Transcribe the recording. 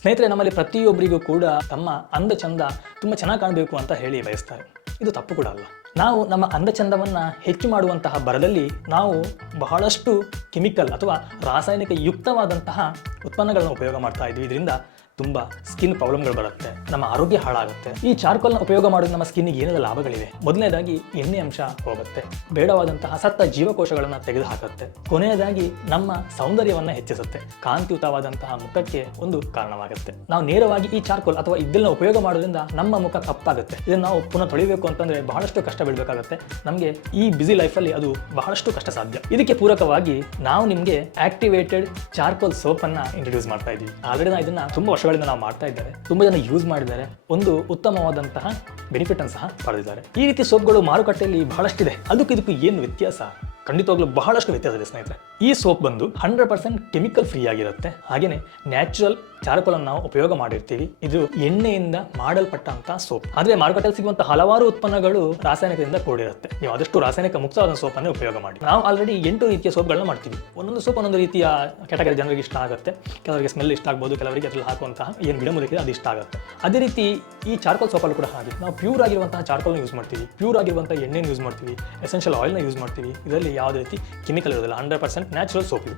ಸ್ನೇಹಿತರೆ, ನಮ್ಮಲ್ಲಿ ಪ್ರತಿಯೊಬ್ಬರಿಗೂ ಕೂಡ ತಮ್ಮ ಅಂದ ಚಂದ ತುಂಬ ಚೆನ್ನಾಗಿ ಕಾಣಬೇಕು ಅಂತ ಹೇಳಿ ಬಯಸ್ತಾರೆ. ಇದು ತಪ್ಪು ಕೂಡ ಅಲ್ಲ. ನಾವು ನಮ್ಮ ಅಂದ ಚಂದವನ್ನು ಹೆಚ್ಚು ಮಾಡುವಂತಹ ಭರದಲ್ಲಿ ನಾವು ಬಹಳಷ್ಟು ಕೆಮಿಕಲ್ ಅಥವಾ ರಾಸಾಯನಿಕ ಯುಕ್ತವಾದಂತಹ ಉತ್ಪನ್ನಗಳನ್ನು ಉಪಯೋಗ ಮಾಡ್ತಾ ಇದ್ವಿ. ಇದರಿಂದ ತುಂಬ ಸ್ಕಿನ್ ಪ್ರಾಬ್ಲಮ್ಗಳು ಬರುತ್ತೆ, ನಮ್ಮ ಆರೋಗ್ಯ ಹಾಳಾಗುತ್ತೆ. ಈ ಚಾರ್ಕೋಲ್ನ ಉಪಯೋಗ ಮಾಡೋದು ನಮ್ಮ ಸ್ಕಿನ್ನಿಗೆ ಏನೆಲ್ಲ ಲಾಭಗಳಿವೆ? ಮೊದಲನೇದಾಗಿ ಎಣ್ಣೆ ಅಂಶ ಹೋಗುತ್ತೆ, ಬೇಡವಾದಂತಹ ಸತ್ತ ಜೀವಕೋಶಗಳನ್ನು ತೆಗೆದುಹಾಕುತ್ತೆ. ಕೊನೆಯದಾಗಿ ನಮ್ಮ ಸೌಂದರ್ಯವನ್ನು ಹೆಚ್ಚಿಸುತ್ತೆ, ಕಾಂತಿಯುತವಾದಂತಹ ಮುಖಕ್ಕೆ ಒಂದು ಕಾರಣವಾಗುತ್ತೆ. ನಾವು ನೇರವಾಗಿ ಈ ಚಾರ್ಕೋಲ್ ಅಥವಾ ಇದನ್ನ ಉಪಯೋಗ ಮಾಡೋದ್ರಿಂದ ನಮ್ಮ ಮುಖ ಕಪ್ಪಾಗುತ್ತೆ. ಇದನ್ನು ನಾವು ಪುನಃ ತೊಳಿಬೇಕು ಅಂತಂದ್ರೆ ಬಹಳಷ್ಟು ಕಷ್ಟ ಬೀಳಬೇಕಾಗುತ್ತೆ. ನಮಗೆ ಈ ಬ್ಯುಸಿ ಲೈಫಲ್ಲಿ ಅದು ಬಹಳಷ್ಟು ಕಷ್ಟ ಸಾಧ್ಯ. ಇದಕ್ಕೆ ಪೂರಕವಾಗಿ ನಾವು ನಿಮಗೆ ಆಕ್ಟಿವೇಟೆಡ್ ಚಾರ್ಕೋಲ್ ಸೋಪ್ ಅನ್ನ ಇಂಟ್ರೊಡ್ಯೂಸ್ ಮಾಡ್ತಾ ಇದ್ದೀವಿ. ಆಲ್ರೆಡಿ ನಾವು ಇದನ್ನ ತುಂಬಾ ವರ್ಷಗಳಿಂದ ನಾವು ಮಾಡ್ತಾ ಇದ್ದಾರೆ, ತುಂಬಾ ಜನ ಯೂಸ್ ಮಾಡಿದ್ದಾರೆ, ಒಂದು ಉತ್ತಮವಾದಂತಹ ಬೆನಿಫಿಟ್ ಅನ್ನು ಸಹ ಪಡೆದಿದ್ದಾರೆ. ಈ ರೀತಿ ಸೋಪ್ಗಳು ಮಾರುಕಟ್ಟೆಯಲ್ಲಿ ಬಹಳಷ್ಟಿದೆ. ಇದಕ್ಕೂ ಏನು ವ್ಯತ್ಯಾಸ? ಖಂಡಿತವಾಗ್ಲೂ ಬಹಳಷ್ಟು ವ್ಯತ್ಯಾಸ ಇದೆ ಸ್ನೇಹಿತರೆ. ಈ ಸೋಪ್ ಬಂದು 100% ಕೆಮಿಕಲ್ ಫ್ರೀ ಆಗಿರುತ್ತೆ. ಹಾಗೇನೆ ನ್ಯಾಚುರಲ್ ಚಾರ್ಕೋಲ್ ಅನ್ನು ನಾವು ಉಪಯೋಗ ಮಾಡಿರ್ತೀವಿ. ಇದು ಎಣ್ಣೆಯಿಂದ ಮಾಡಲ್ಪಟ್ಟಂತಹ ಸೋಪ್. ಆದ್ರೆ ಮಾರುಕಟ್ಟೆಯಲ್ಲಿ ಸಿಗುವಂತಹ ಹಲವಾರು ಉತ್ಪನ್ನಗಳು ರಾಸಾಯನಿಕದಿಂದ ಕೂಡಿರುತ್ತೆ. ನೀವು ಆದಷ್ಟು ರಾಸಾಯನಿಕ ಮುಕ್ತವಾದ ಸೋಪ್ ಅನ್ನು ಉಪಯೋಗ ಮಾಡಿ. ನಾವು ಆಲ್ರೆಡಿ 8 ರೀತಿಯ ಸೋಪ್ಗಳನ್ನ ಮಾಡ್ತೀವಿ. ಒಂದೊಂದು ಸೋಪ್ ಒಂದೊಂದು ರೀತಿಯ ಕ್ಯಾಟಗರಿ ಜನರಿಗೆ ಇಷ್ಟ ಆಗುತ್ತೆ. ಕೆಲವರಿಗೆ ಸ್ಮೆಲ್ ಇಷ್ಟ ಆಗ್ಬೋದು, ಕೆಲವರಿಗೆ ಅದ್ರಲ್ಲಿ ಹಾಕುವಂತಹ ಏನು ಗಿಡಮೂಲಿಕೆ ಅದು ಇಷ್ಟ ಆಗುತ್ತೆ. ಅದೇ ರೀತಿ ಈ ಚಾರ್ಕೋಲ್ ಸೋಪಲ್ಲಿ ಕೂಡ ಹಾಗೆ ನಾವು ಪ್ಯೂರ್ ಆಗಿರುವಂತಹ ಚಾರ್ಕೋಲ್ನ ಯೂಸ್ ಮಾಡ್ತೀವಿ, ಪ್ಯೂರ್ ಆಗಿರುವಂತಹ ಎಣ್ಣೆನ ಯೂಸ್ ಮಾಡ್ತೀವಿ, ಎಸೆನ್ಷಿಯಲ್ ಆಯಿಲ್ನ ಯೂಸ್ ಮಾಡ್ತೀವಿ. ಇದರಲ್ಲಿ ಯಾವುದೇ ರೀತಿ ಕೆಮಿಕಲ್ ಇರೋದಿಲ್ಲ. 100% ನ್ಯಾಚುರಲ್ ಸೋಪ್ ಇದು.